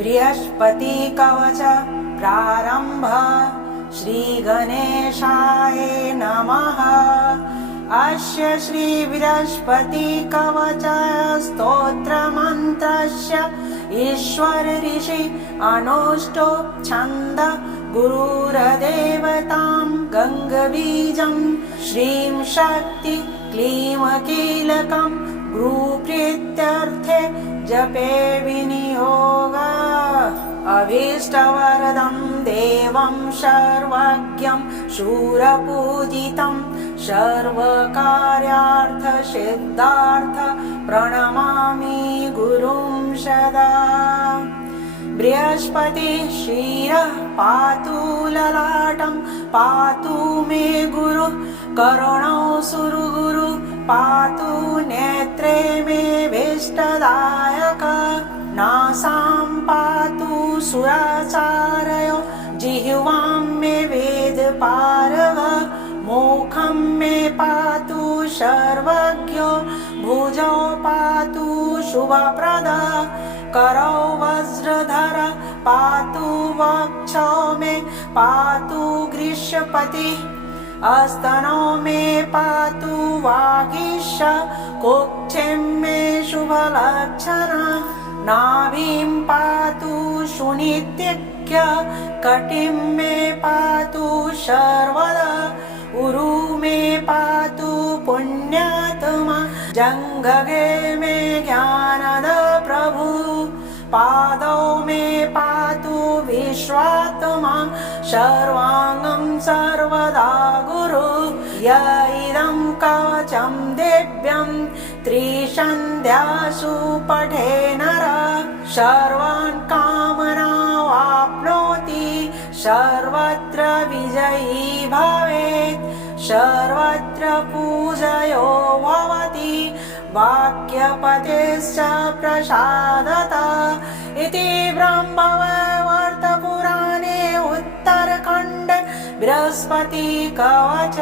बृहस्पति कवच प्रारंभ। श्री गणेशाय नमः। अस्य श्री बृहस्पति कवच स्तोत्र मंत्रस्य ईश्वर ऋषि अनुष्टुप् छंद गुरुर्देवतां गंगबीजं श्रीं शक्ति क्लीं कीलकं गुरुप्रीत्यर्थे जपे विनियोग। अभीष्टवरदं देवं सर्वज्ञं शूरपूजितं सर्वकार्यार्थसिद्धार्थ प्रणमामि गुरुं सदा। बृहस्पति शिरः पातु ललाटं पातु मे गुरु करुणौ सुरगुरु पातु नेत्रे मे भीष्टदायक। नासां पातु सुराचारयो जिह्वां मे वेदपारग। मुखं मे पातु सर्वज्ञो भुजौ पातु शुभप्रद। करौ वज्रधर पातु वक्षौ मे पातु गृहस्पति। अस्तनौ मे पातु वागीश कुक्षिं मे शुभलक्षण। नाभिं पातु सुनित्यज्ञ कटिं मे पातु सर्वदा। उरु मे पातु पुण्यात्मा जङ्घगे मे ज्ञानद प्रभु। पादौ मे पातु विश्वात्मा सर्वाङ्गं सर्वदा गुरु। य इदं कवचं दिव्यं त्रिसन्ध्यासु पठे नर सर्वान् कामनावाप्नोति सर्वत्र विजयी भवेत् सर्वत्र पूजयो भवति वाक्यपतेश्च प्रसादतः इति ब्रह्मवैवर्तपुराणे उत्तरखण्डे बृहस्पति कवच।